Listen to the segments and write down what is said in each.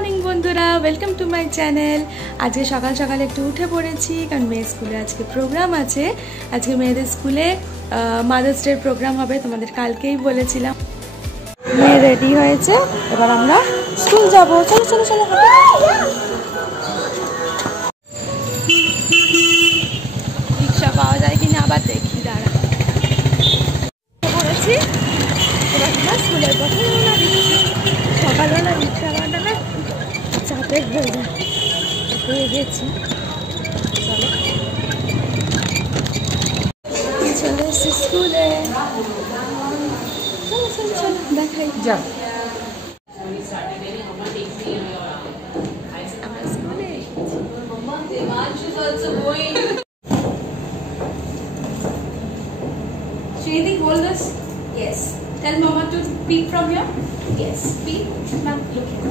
Morning বন্ধুরা, welcome to my channel. আজকে সকাল সকাল একটু উঠে পড়েছি, কারণ মেয়ের স্কুলে আজকে প্রোগ্রাম আছে। আজকে মেয়েদের স্কুলে মাদার্স ডে প্রোগ্রাম হবে, তোমাদের কালকেই বলেছিলাম। মেয়ে রেডি হয়েছে, এবার আমরা স্কুল যাবো। চলো চলো চলো। রিক্সা পাওয়া যায় কিনা আবার দেখি, দাঁড়া। পড়েছি, এবার আমরা স্কুলের পথে রওনা দিচ্ছি। সকালবেলা রিক্সা পাওয়াটা না চাপের হয়ে যায়, হয়ে গেছি। চলো চলে এসছি স্কুলে। চলো চলো চলো দেখাই যাও আমার স্কুলে। Shriti, hold this. Yes. Tell Mama to speak from here. Yes. Speak. Ma'am, look here.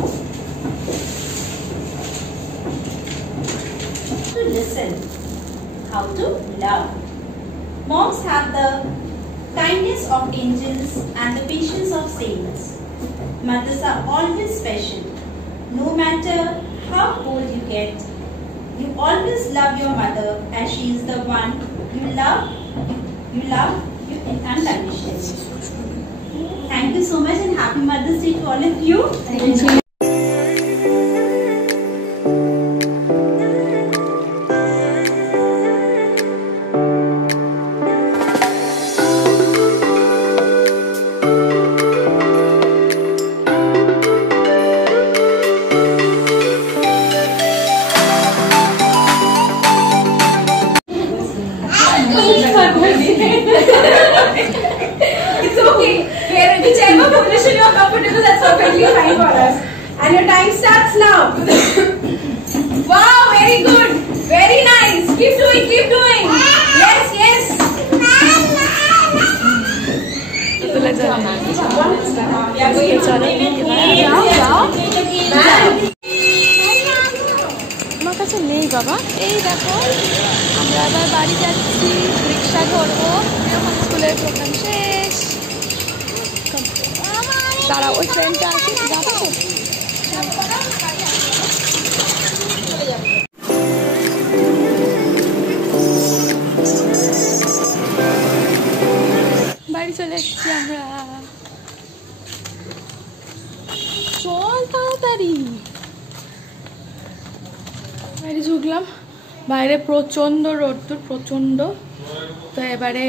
To listen. How to love. Moms have the kindness of angels and the patience of saints. Mothers are always special. No matter how old you get, you always love your mother as she is the one you love. You love unconditionally. Thank you so much and happy Mother's Day to all of you. Thank you. It's okay. Whichever position you are comfortable, that's perfectly fine for us. And your time starts now. Wow, very good. Very nice. Keep doing, keep doing. Yes, yes. আমার কাছে নেই বাবা। এই দেখো, আমরা আবার বাড়ি যাচ্ছি, রিক্সা ধরবো। যখন স্কুলের প্রোগ্রাম শেষ, তারা ওই ট্রেনটা আছে, যাবো। বাড়ি চলে এসেছি আমরা। চল তাড়াতাড়ি। বাইরে ঢুকলাম, বাইরে প্রচণ্ড রোদ্দুর, প্রচণ্ড। তো এবারে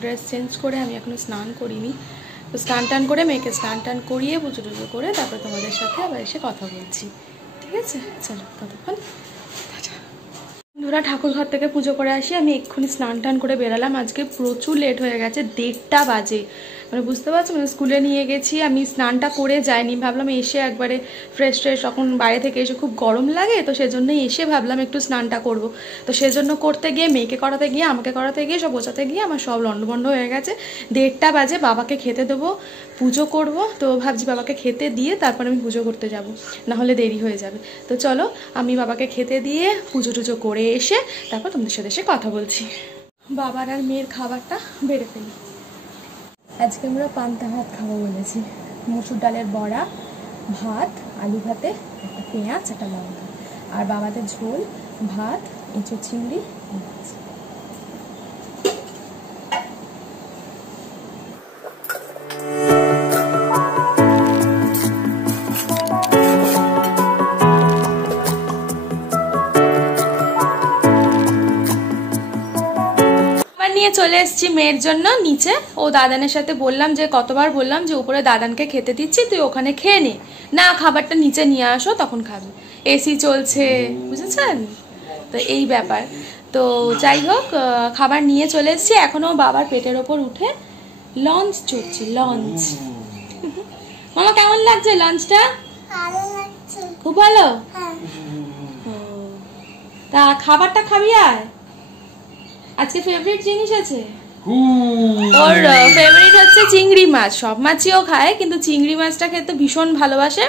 ড্রেস চেঞ্জ করে, আমি এখনো স্নান করিনি, তো স্নান টান করে মেয়েকে স্নান টান করিয়ে পুজো টুজো করে তারপর তোমাদের সাথে আবার এসে কথা বলছি, ঠিক আছে? চলো ততক্ষণ বন্ধুরা ঠাকুর ঘর থেকে পুজো করে আসি। আমি এক্ষুনি স্নান টান করে বেরালাম। আজকে প্রচুর লেট হয়ে গেছে, 1:30 বাজে। মানে বুঝতে পারছো, মানে স্কুলে নিয়ে গেছি, আমি স্নানটা করে যাইনি, ভাবলাম এসে একবারে ফ্রেশ ট্রেশ, তখন বাইরে থেকে এসে খুব গরম লাগে, তো সেজন্যই এসে ভাবলাম একটু স্নানটা করব। তো সেজন্য করতে গিয়ে, মেয়েকে করাতে গিয়ে, আমাকে করাতে গিয়ে, সব বোঝাতে গিয়ে আমার সব লন্ডভন্ড হয়ে গেছে। 1:30 বাজে, বাবাকে খেতে দেবো, পুজো করব। তো ভাবছি বাবাকে খেতে দিয়ে তারপর আমি পুজো করতে যাব, নাহলে দেরি হয়ে যাবে। তো চলো আমি বাবাকে খেতে দিয়ে পুজো টুজো করে এসে তারপর তোমাদের সাথে এসে কথা বলছি। বাবার আর মেয়ের খাবারটা বেড়ে ফেলি। আজকে আমরা পান্তা ভাত খাবো বলেছি। মসুর ডালের বড়া, ভাত, আলু ভাতে, একটা পেঁয়াজ, একটা লঙ্কা, আর বাবাদের ঝোল, ভাত, এঁচোড় চিংড়ি, মাছ। নিয়ে চলে এসেছি মেয়ের জন্য নিচে। ও দাদানের সাথে বললাম যে, কতবার বললাম যে উপরে দাদানকে খেতে দিচ্ছি, তুই ওখানে খেয়ে নে, না খাবারটা নিচে নিয়ে আসো তখন খাবে, এসি চলছে, বুঝেছেন? তো এই ব্যাপার। তো যাই হোক, খাবার নিয়ে চলে এসেছি। এখনও বাবার পেটের ওপর উঠে লঞ্চ চড়ছি, লঞ্চ। মামা কেমন লাগছে লঞ্চটা? খুব ভালো। তা খাবারটা খাবি? আর আজকে ফেভারিট জিনিস আছে ওর, ফেভারিট হচ্ছে চিংড়ি মাছ। সব মাছই ও খায়, কিন্তু চিংড়ি মাছটা খেতে ভীষণ ভালোবাসে,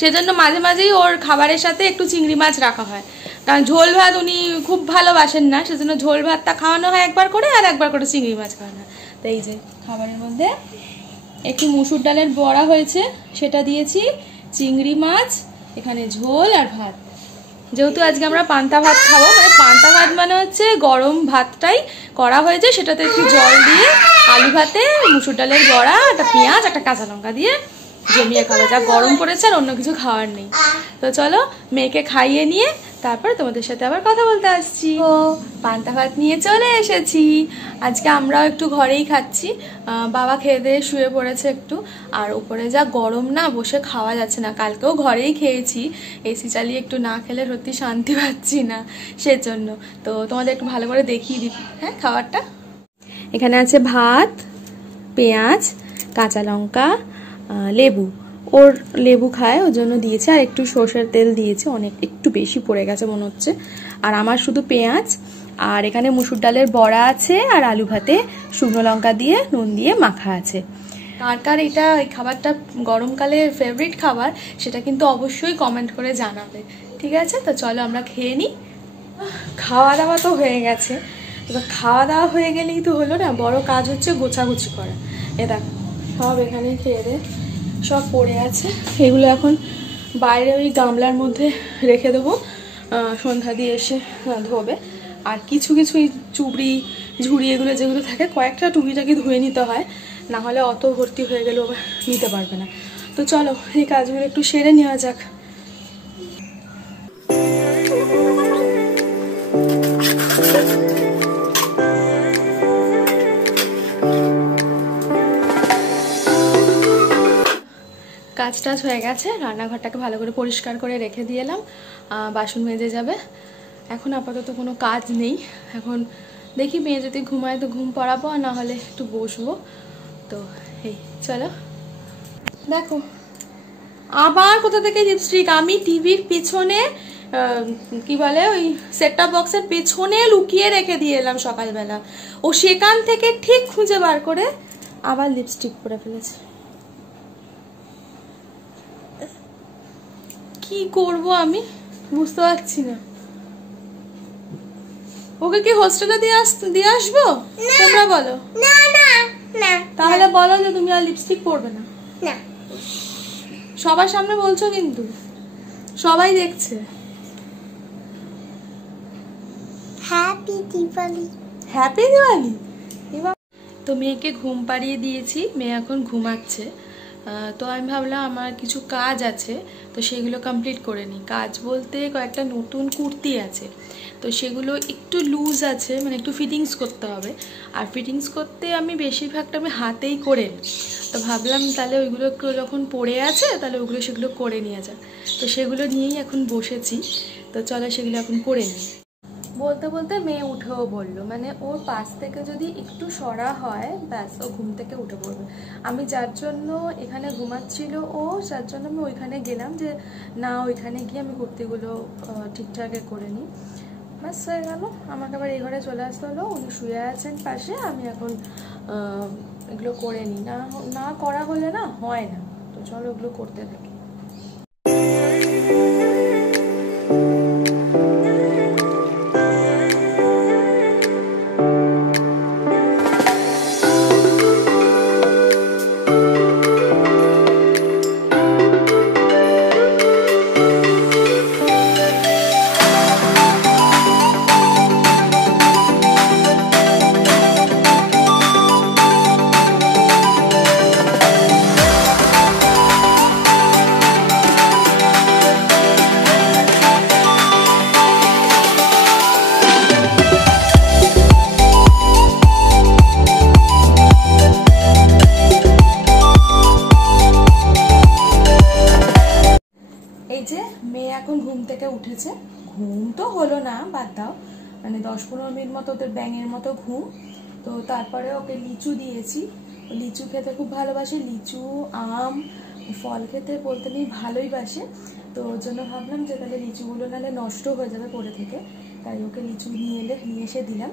সেজন্য মাঝে মাঝেই ওর খাবারের সাথে একটু চিংড়ি মাছ রাখা হয়। কারণ ঝোল ভাত উনি খুব ভালোবাসেন না, সেজন্য ঝোল ভাতটা খাওয়ানো হয় একবার করে, আর একবার করে চিংড়ি মাছ খাওয়ানো হয়। তো এই যে খাবারের মধ্যে একটু মসুর ডালের বড়া হয়েছে, সেটা দিয়েছি, চিংড়ি মাছ, এখানে ঝোল আর ভাত। যেহেতু আজকে আমরা পান্তা ভাত খাবো, মানে পান্তা ভাত মানে হচ্ছে গরম ভাতটাই করা হয়েছে, সেটাতে একটু জল দিয়ে আলু ভাতে মুসুর ডালের বড়া, একটা পেঁয়াজ, একটা কাঁচা লঙ্কা দিয়ে জমিয়ে খাবো। যা গরম পড়েছে আর অন্য কিছু খাওয়ার নেই। তো চলো মেয়েকে খাইয়ে নিয়ে তারপর তোমাদের সাথে আবার কথা বলতে আসছি। ও পান্তা ভাত নিয়ে চলে এসেছি। আজকে আমরাও একটু ঘরেই খাচ্ছি। বাবা খেয়ে দিয়ে শুয়ে পড়েছে একটু, আর উপরে যা গরম না, বসে খাওয়া যাচ্ছে না। কালকেও ঘরেই খেয়েছি, এসি চালিয়ে একটু না খেলে সত্যি শান্তি পাচ্ছি না, সেজন্য। তো তোমাদের একটু ভালো করে দেখিয়ে দিই হ্যাঁ খাবারটা। এখানে আছে ভাত, পেঁয়াজ, কাঁচা লঙ্কা, লেবু। ওর লেবু খায় ওর জন্য দিয়েছে, আর একটু সর্ষের তেল দিয়েছে, অনেক একটু বেশি পড়ে গেছে মনে হচ্ছে। আর আমার শুধু পেঁয়াজ। আর এখানে মুসুর ডালের বড়া আছে, আর আলু ভাতে শুকনো লঙ্কা দিয়ে নুন দিয়ে মাখা আছে। কার কার এটা এই খাবারটা গরমকালে ফেভারিট খাবার সেটা কিন্তু অবশ্যই কমেন্ট করে জানাবে, ঠিক আছে? তো চলো আমরা খেয়ে নিই। খাওয়া দাওয়া তো হয়ে গেছে, এবার খাওয়া দাওয়া হয়ে গেলেই তো হলো না, বড় কাজ হচ্ছে গোছাগুছি করা। এ দেখো সব এখানেই খেয়ে দে সব পড়ে আছে, এগুলো এখন বাইরে ওই গামলার মধ্যে রেখে দেবো, সন্ধ্যা দিয়ে এসে ধোবে। আর কিছু কিছু চুবড়ি ঝুড়ি এগুলো যেগুলো থাকে কয়েকটা টুকিটাকি ধুয়ে নিতে হয়, না হলে অত ভর্তি হয়ে গেলেও আবার নিতে পারবে না। তো চলো এই কাজগুলো একটু সেরে নেওয়া যাক। কাজ টাজ হয়ে গেছে, রান্নাঘরটাকে ভালো করে পরিষ্কার করে রেখে দিয়ে এলাম, বাসন মেজে যাবে। এখন আপাতত কোনো কাজ নেই, এখন দেখি মেয়ে যদি ঘুমায় তো ঘুম পড়াবো, আর না হলে একটু বসবো। তো এই চলো। দেখো আবার কোথা থেকে লিপস্টিক, আমি টিভির পিছনে কি বলে ওই সেট টপ বক্সের পেছনে লুকিয়ে রেখে দিয়ে এলাম সকালবেলা, ও সেখান থেকে ঠিক খুঁজে বার করে আবার লিপস্টিক পরে ফেলেছে। কি করব আমি বুঝতে পারছি না। ওকে কি হোস্টেলে দিয়ে আসবো? তোমরা বলো। না না না, তাহলে বলো যে তুমি আর লিপস্টিক পরবে না। না, সবার সামনে বলছো কিন্তু সবাই দেখছে। হ্যাপি দিওয়ালি। হ্যাপি দিওয়ালি। তো মেয়েকে ঘুম পাড়িয়ে দিয়েছি, মেয়ে এখন ঘুমাচ্ছে। তো আমি ভাবলাম আমার কিছু কাজ আছে, তো সেগুলো কমপ্লিট করে নিই। কাজ বলতে কয়েকটা নতুন কুর্তি আছে, তো সেগুলো একটু লুজ আছে, মানে একটু ফিটিংস করতে হবে। আর ফিটিংস করতে আমি বেশিরভাগটা আমি হাতেই করে নিই। তো ভাবলাম তাহলে ওইগুলো যখন পড়ে আছে তাহলে সেগুলো করে নিয়ে যাক। তো সেগুলো নিয়েই এখন বসেছি। তো চলো সেগুলো এখন করে নিই। বলতে বলতে মেয়ে উঠেও বললো, মানে ওর পাশ থেকে যদি একটু সরা হয় ব্যাস ও ঘুম থেকে উঠে পড়বে। আমি যার জন্য এখানে ঘুমাচ্ছিল ও, যার জন্য আমি ওইখানে গেলাম যে না ওইখানে গিয়ে আমি কুর্তিগুলো ঠিকঠাক করে নিই। ব্যাস হয়ে গেল। আমাকে আবার এই ঘরে চলে আসতে হলো, উনি শুয়ে আছেন পাশে, আমি এখন এগুলো করে নিই। না করা হলে না হয় না। তো চলো ওগুলো করতে থাকি। মেয়ে এখন ঘুম থেকে উঠেছে, ঘুম তো হলো না বাদ দাও, মানে 10-15 মিনিট মতো ওদের ব্যাঙের মতো ঘুম। তো তারপরে ওকে লিচু দিয়েছি, লিচু খেতে খুব ভালোবাসে, লিচু আম ফল খেতে বলতে নেই ভালোই বাসে। তো ওর জন্য ভাবলাম যে তাহলে লিচুগুলো নাহলে নষ্ট হয়ে যাবে পড়ে থেকে, তাই ওকে লিচু নিয়ে এসে দিলাম।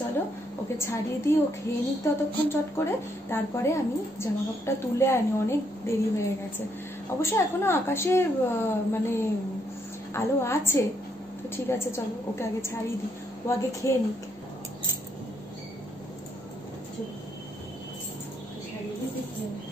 চলো ওকে ছাড়িয়ে দিই, ও খেয়ে নিই ততক্ষণ চট করে, তারপরে আমি জামা কাপড়টা তুলে আনি, অনেক দেরি হয়ে গেছে। অবশ্য এখনো আকাশে মানে আলো আছে, তো ঠিক আছে চলো ওকে আগে ছাড়িয়ে দিই, ও আগে খেয়ে নিক। ছাড়িয়ে দিই, খেয়ে নিক।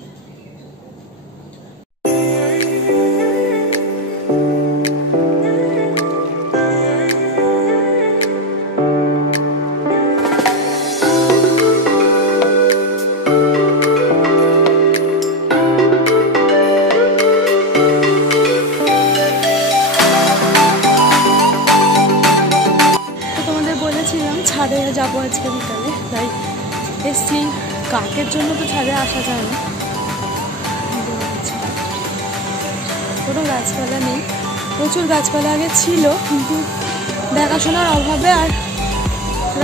আজকে বিকালে, তাই এসছি। কাঠের জন্য তো ছাদে আসা যায় না, কোনো গাছপালা নেই। প্রচুর গাছপালা আগে ছিল, কিন্তু দেখাশোনার অভাবে আর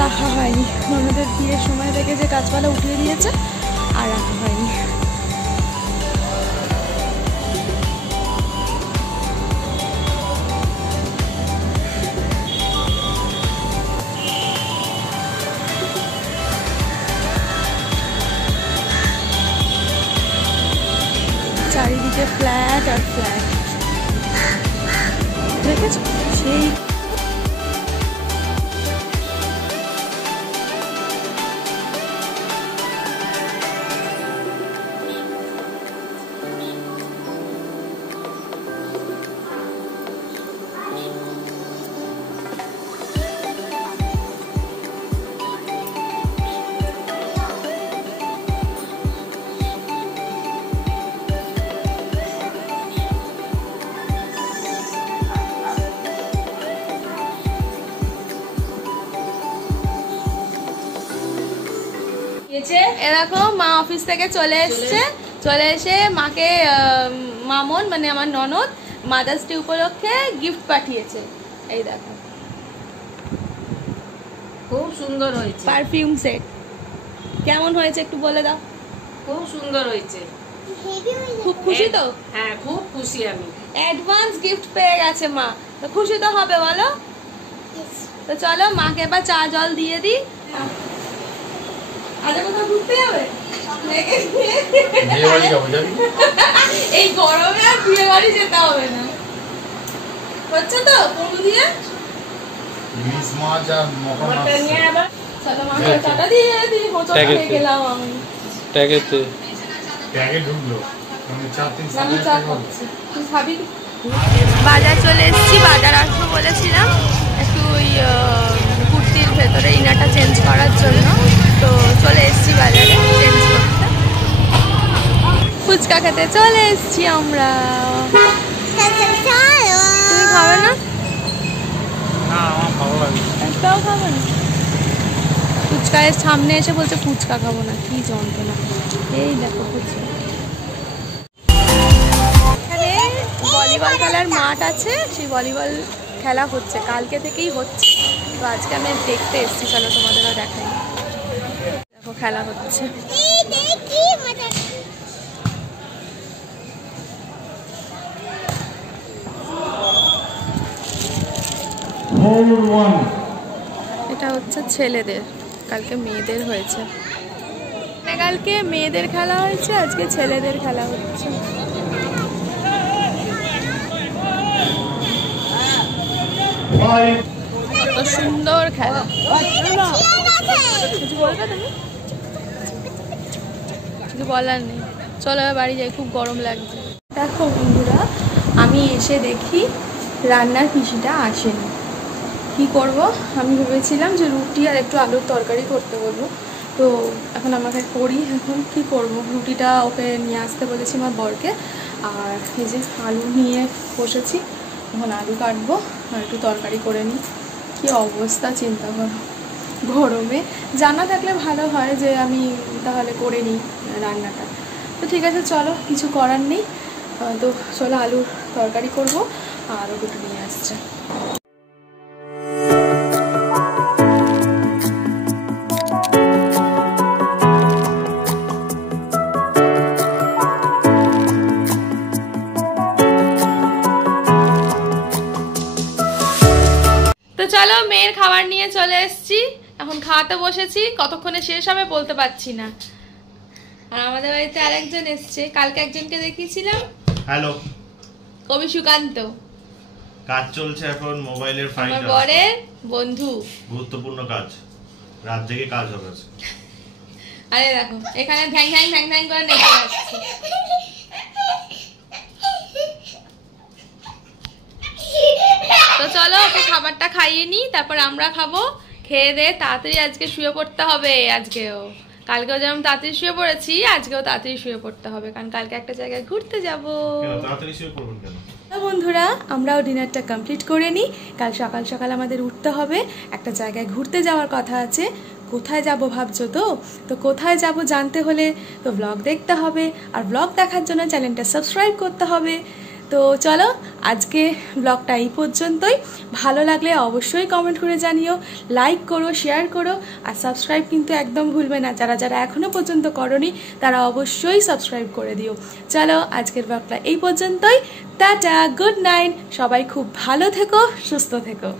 রাখা হয়নি। আমাদের বিয়ের সময় থেকে যে গাছপালা উঠিয়ে দিয়েছে আর রাখা হয়নি। চারিদিকে ফ্ল্যাট আর ফ্ল্যাট, দেখেছো? সেই এরকম মা অফিস থেকে চলে এসছে, চলে এসে মাকে মামন মানে আমার ননদ মাদার্স ডে উপলক্ষে গিফট পাঠিয়েছে। এই দেখো, খুব সুন্দর হয়েছে, পারফিউম সেট। কেমন হয়েছে একটু বলে দাও। খুব সুন্দর হয়েছে। খুব খুশি তো? হ্যাঁ, খুব খুশি আমি। অ্যাডভান্স গিফট পেয়ে গেছে মা, তো খুশি তো হবে বলো। তো চলো মাকে এবার চা জল দিয়ে দিই। আরে কোথাও ঘুরতে যাবে? এই গরমে আর বিয়ে বাড়ি যেতে হবে না, হচ্ছে তো পড়ু দিয়ে চলো মাকে চাটা দিয়ে দিই। হোঁচট খেয়ে গেলাম আমি। বাজার চলে এসেছি, বাজার আসবো বলেছিলাম একটু ওই কুর্তির ভেতরে ইনারটা চেঞ্জ করার জন্য, তো চলে এসেছি বাজারে চেঞ্জ করতে। ফুচকা খেতে চলে এসেছি আমরা। তুমি খাবে না? একটাও খাবে না? ফুচকায়ের সামনে এসে বলছে ফুচকা খাবো না, কি যন্ত্রণা। এই দেখো ফুচকা। এখানে ভলিবল খেলার মাঠ আছে, সেই ভলিবল খেলা হচ্ছে, কালকে থেকেই হচ্ছে। তো আজকে আমি দেখতে এসেছি, চলো তোমাদেরও দেখাই। দেখো খেলা হচ্ছে। এটা হচ্ছে ছেলেদের, কালকে মেয়েদের হয়েছে। কালকে মেয়েদের খেলা হয়েছে, আজকে ছেলেদের খেলা হচ্ছে। কত সুন্দর খেলা। কিছু বলবে তুমি? কিছু বলার নেই, চলো বাড়ি যাই, খুব গরম লাগছে। দেখো বন্ধুরা, আমি এসে দেখি রান্নার পিসিটা আসেনি। কি করব? আমি ভেবেছিলাম যে রুটি আর একটু আলুর তরকারি করতে বলবো, তো এখন আমাকে করি। এখন কি করব? রুটিটা ওকে নিয়ে আসতে বলেছি আমার বরকে, আর এই যে আলু নিয়ে বসেছি, এখন আলু কাটবো আর একটু তরকারি করে নিই। কি অবস্থা চিন্তা করো, গরমে। জানা থাকলে ভালো হয় যে আমি তাহলে করে নিই রান্নাটা। তো ঠিক আছে, চলো, কিছু করার নেই। তো চলো আলুর তরকারি করব, আর দুটো নিয়ে আসছে। চলো মেয়ের খাবার নিয়ে চলে এসেছি, এখন খাওয়াতে বসেছি। কতক্ষণে শেষ হবে বলতে পারছি না। আর আমাদের বাড়িতে আরেকজন এসছে, কালকে একজনকে দেখিয়েছিলাম। হ্যালো, কবি সুকান্ত। কাজ চলছে এখন মোবাইলের ফাইল। আমার বরের বন্ধু, গুরুত্বপূর্ণ কাজ, রাত জেগে কাজ হবে। আরে দেখো এখানে ভ্যাং ভ্যাং ভ্যাং ভ্যাং করে নেচে যাচ্ছে। তো চলো ওকে খাবারটা খাইয়ে নি, তারপর আমরা খাবো। খেয়ে দে তাড়াতাড়ি আজকে শুয়ে পড়তে হবে। আজকেও কালকেও যেমন তাড়াতাড়ি শুয়ে পড়েছি, আজকেও তাড়াতাড়ি শুয়ে পড়তে হবে, কারণ কালকে একটা জায়গায় ঘুরতে যাবো। তাড়াতাড়ি শুয়ে পড়বেন কেন? বন্ধুরা, আমরাও ডিনারটা কমপ্লিট করে নিই। কাল সকাল সকাল আমাদের উঠতে হবে, একটা জায়গায় ঘুরতে যাওয়ার কথা আছে। কোথায় যাব ভাবছো তো? তো কোথায় যাব জানতে হলে তো ব্লগ দেখতে হবে, আর ব্লগ দেখার জন্য চ্যানেলটা সাবস্ক্রাইব করতে হবে। তো চলো আজকে ব্লগটা এই পর্যন্তই। ভালো লাগলে অবশ্যই কমেন্ট করে জানিও, লাইক করো, শেয়ার করো, আর সাবস্ক্রাইব কিন্তু একদম ভুলবে না। যারা যারা এখনো পর্যন্ত করনি তারা অবশ্যই সাবস্ক্রাইব করে দিও। চলো আজকের ব্লগটা এই পর্যন্তই। টাটা, গুড নাইট, সবাই খুব ভালো থেকো, সুস্থ থেকো।